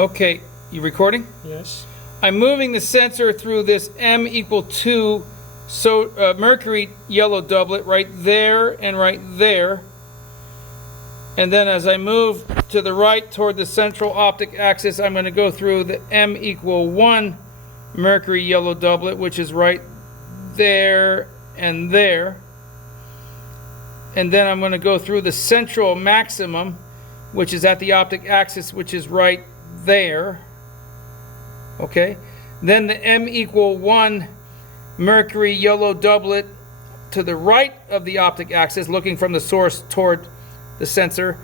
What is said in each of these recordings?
Okay, you recording? Yes. I'm moving the sensor through this M equal 2 Mercury yellow doublet right there and right there. And then as I move to the right toward the central optic axis, I'm going to go through the M equal 1 Mercury yellow doublet, which is right there and there. And then I'm going to go through the central maximum, which is at the optic axis, which is right there. Okay, then the M equal 1 Mercury yellow doublet to the right of the optic axis, looking from the source toward the sensor,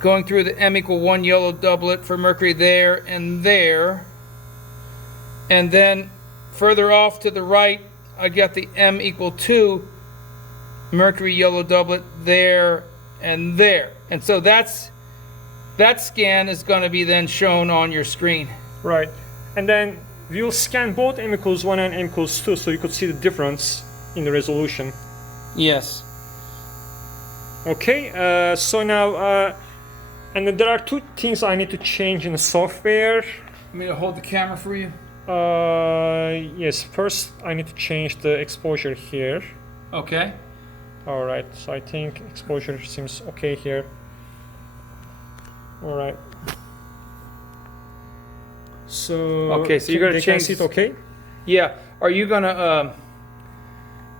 going through the M equal 1 yellow doublet for Mercury there and there. And then further off to the right, I got the M equal 2 Mercury yellow doublet there and there. And so that scan is going to be then shown on your screen. Right. And then we'll scan both M equals 1 and M equals 2 so you could see the difference in the resolution. Yes. Okay, so now, and then there are two things I need to change in the software. Want me to hold the camera for you? Yes, first I need to change the exposure here. Okay. Alright, so I think exposure seems okay here. Alright. So okay, so you're going to change it, okay? Yeah. Are you going to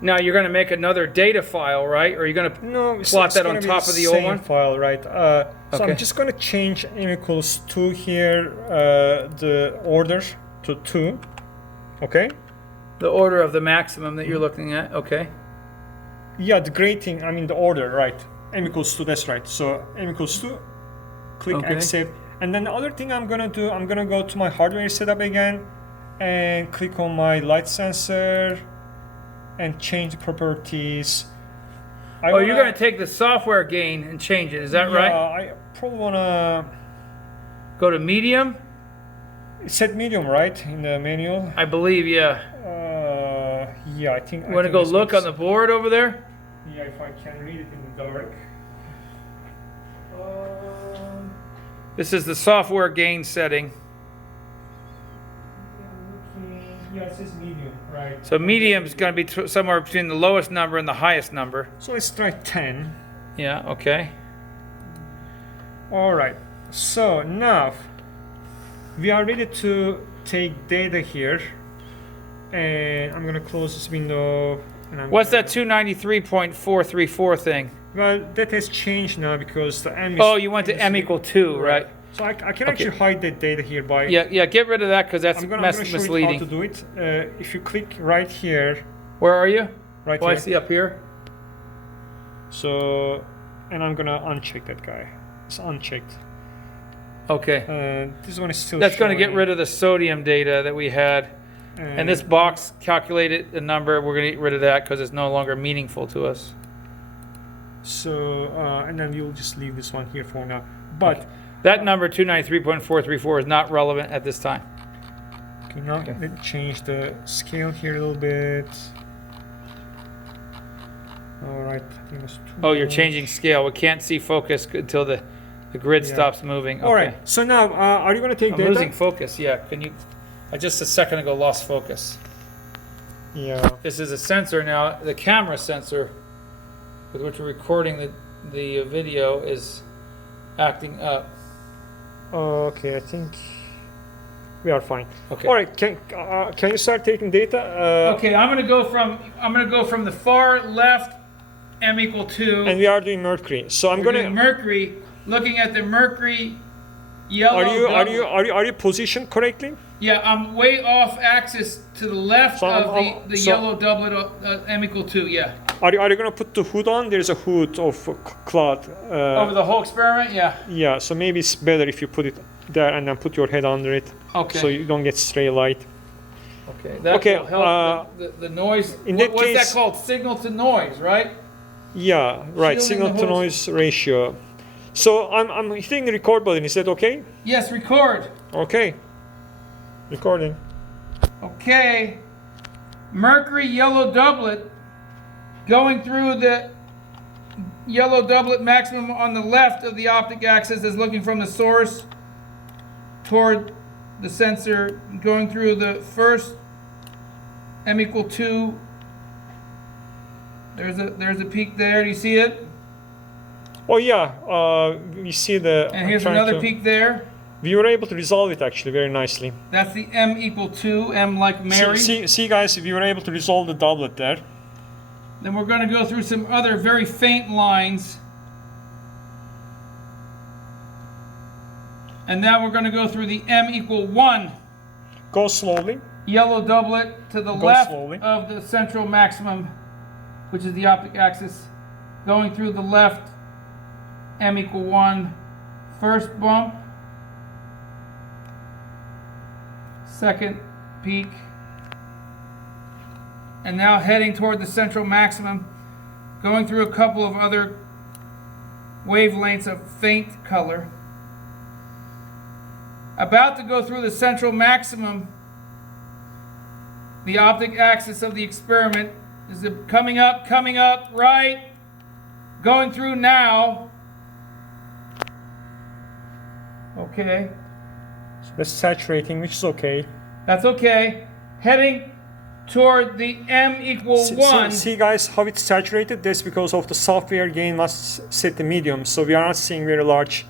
now you're going to make another data file, right? Or are you going to plot that on top of the old one? File, right? So okay. I'm just going to change M equals 2 here, the order to 2. Okay? The order of the maximum that you're looking at. Okay. Yeah, the grating, I mean the order, right? M equals 2, that's right. So M equals 2, click accept. And then the other thing I'm gonna do, I'm gonna go to my hardware setup again and click on my light sensor and change the properties. You're gonna take the software gain and change it, is that right? Yeah, I probably wanna go to medium. Set medium, right, in the manual? I believe, yeah. Yeah, I think. You want to go look on the board over there? Yeah, if I can read it in the dark. This is the software gain setting. Yeah, it says medium, right? So medium is going to be somewhere between the lowest number and the highest number. So let's try 10. Yeah, okay. All right. So now we are ready to take data here. And I'm going to close this window. And what's that 293.434 thing? Well, that has changed now because the M is... Oh, you went to M equal 2, right? So I can actually hide that data here by... Yeah, get rid of that because that's I'm gonna show misleading. you how to do it. If you click right here... Where are you? Right here. I see up here. So, and I'm going to uncheck that guy. It's unchecked. Okay. This one is still That's going to get rid of the sodium data that we had. And this box calculated the number. We're going to get rid of that because it's no longer meaningful to us. So, and then you'll just leave this one here for now. But that number 293.434 is not relevant at this time. Okay, now let me change the scale here a little bit. All right. I think it's you're changing scale. We can't see focus until the grid stops moving. Okay. All right. So now, are you going to take data? I'm losing focus. Yeah. Can you? I just a second ago lost focus. Yeah. This is a sensor now. The camera sensor with which we're recording the video is acting up. Okay, I think we are fine. Okay. All right. Can you start taking data? Okay, I'm gonna go from the far left M equal 2. And we are doing Mercury. So I'm gonna Mercury, looking at the Mercury yellow. Are you positioned correctly? Yeah, I'm way off axis to the left of the yellow doublet M equal 2. Yeah. Are you gonna put the hood on? There's a hood of cloth. Over the whole experiment, yeah. Yeah, so maybe it's better if you put it there and then put your head under it. Okay. So you don't get stray light. Okay. That will help the noise. What's that called? Signal to noise, right? Yeah, right. Signal to noise ratio. So I'm hitting the record button. Is that okay? Yes, record. Okay. Recording. Okay. Mercury yellow doublet going through the yellow doublet maximum on the left of the optic axis is looking from the source toward the sensor, going through the first M equal 2. There's a peak there. Do you see it? Oh yeah, we see the. And here's another peak there. We were able to resolve it actually very nicely. That's the M equal 2, M like Mary. See guys, we were able to resolve the doublet there. Then we're going to go through some other very faint lines. And now we're going to go through the M equal 1. Go slowly. Yellow doublet to the left of the central maximum, which is the optic axis. Going through the left, M equal 1. First bump. Second peak. And now heading toward the central maximum, going through a couple of other wavelengths of faint color. About to go through the central maximum, the optic axis of the experiment is coming up, right, going through now. Okay. So that's saturating, which is okay. That's okay. Heading toward the M equal 1. See guys how it's saturated? That's because of the software gain must set the medium. So we are not seeing very large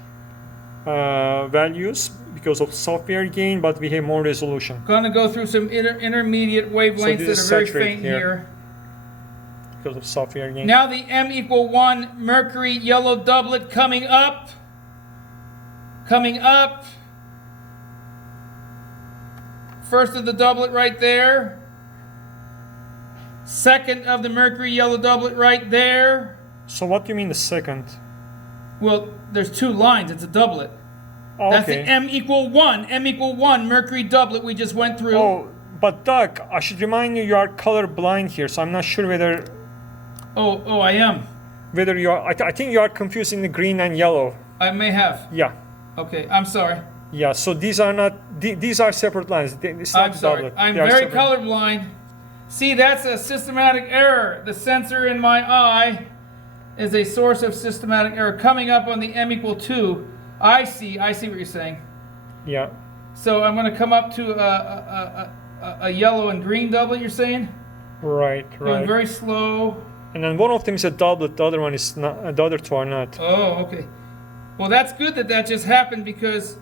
values because of software gain, but we have more resolution. Going to go through some intermediate wavelengths that are very faint here. Because of software gain. Now the M equal 1 Mercury yellow doublet coming up. Coming up. First of the doublet right there. Second of the Mercury yellow doublet right there. So what do you mean the second? Well, there's 2 lines. It's a doublet. Oh, that's okay. the M equal 1. M equal 1 Mercury doublet we just went through. Oh, but Doug, I should remind you, you are color blind here, so I'm not sure whether. Oh, I am. Whether you are, I think you are confusing the green and yellow. I may have. Yeah. Okay, I'm sorry. Yeah. So these are not. These are separate lines. It's not I'm sorry. doublet. I'm very colorblind. See, that's a systematic error. The sensor in my eye is a source of systematic error coming up on the M equal 2. I see what you're saying. Yeah. So I'm going to come up to a yellow and green doublet, you're saying? Right. Going very slow. And then one of them is a doublet, the other one is not. The other 2 are not. Oh, okay. Well, that's good that just happened because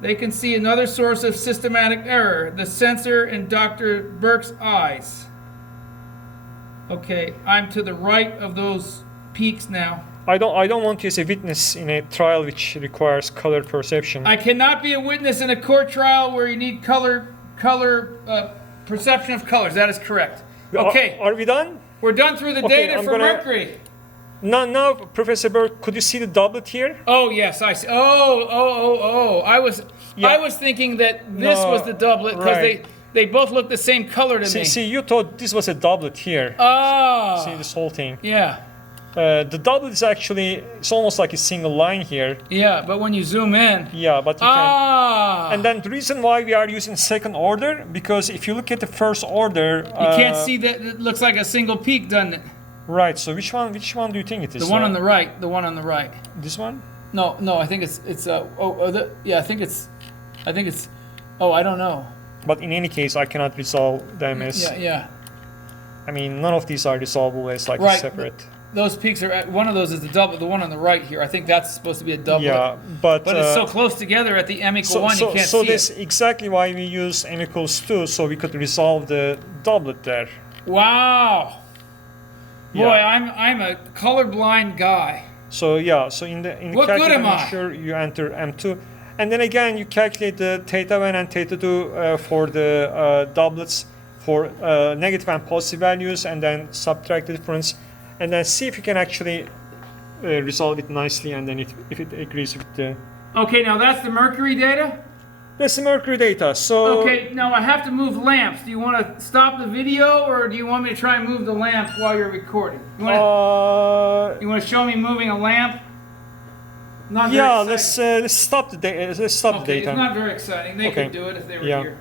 they can see another source of systematic error, the sensor in Dr. Burke's eyes. Okay, I'm to the right of those peaks now. I don't want you as a witness in a trial which requires color perception. I cannot be a witness in a court trial where you need perception of colors. That is correct. Okay. Are we done? We're done through the data for Mercury. Now, Professor Burke, could you see the doublet here? Oh yes, I see. Oh! I was thinking that this was the doublet because they both look the same color to me. See, you thought this was a doublet here. Oh. See this whole thing. Yeah. The doublet is actually, it's almost like a single line here. Yeah, but when you zoom in. Yeah, but you can. And then the reason why we are using second order, because if you look at the first order, you can't see that. It looks like a single peak, doesn't it? Right. So which one do you think it is? The one on the right. The one on the right. This one? No. I think it's. I think it's. Oh, I don't know. But in any case, I cannot resolve them as. Yeah. I mean, none of these are resolvable as like separate. Those peaks are. One of those is the doublet. The one on the right here. I think that's supposed to be a doublet. Yeah, but it's so close together at the M equal 1, you can't see it. So that's exactly why we use M equals 2, so we could resolve the doublet there. Wow. Yeah. Boy, I'm a colorblind guy. So yeah, so in the what good am I? Sure, you enter M2, and then again you calculate the theta 1 and theta 2 for the doublets for negative and positive values, and then subtract the difference, and then see if you can actually resolve it nicely, and then if it agrees with the. Okay, now that's the Mercury data. That's the Mercury data. So okay, now I have to move lamps. Do you want to stop the video, or do you want me to try and move the lamp while you're recording? You want to show me moving a lamp? Not yeah, let's stop the data. Let's stop the data. It's not very exciting. They could do it if they were here.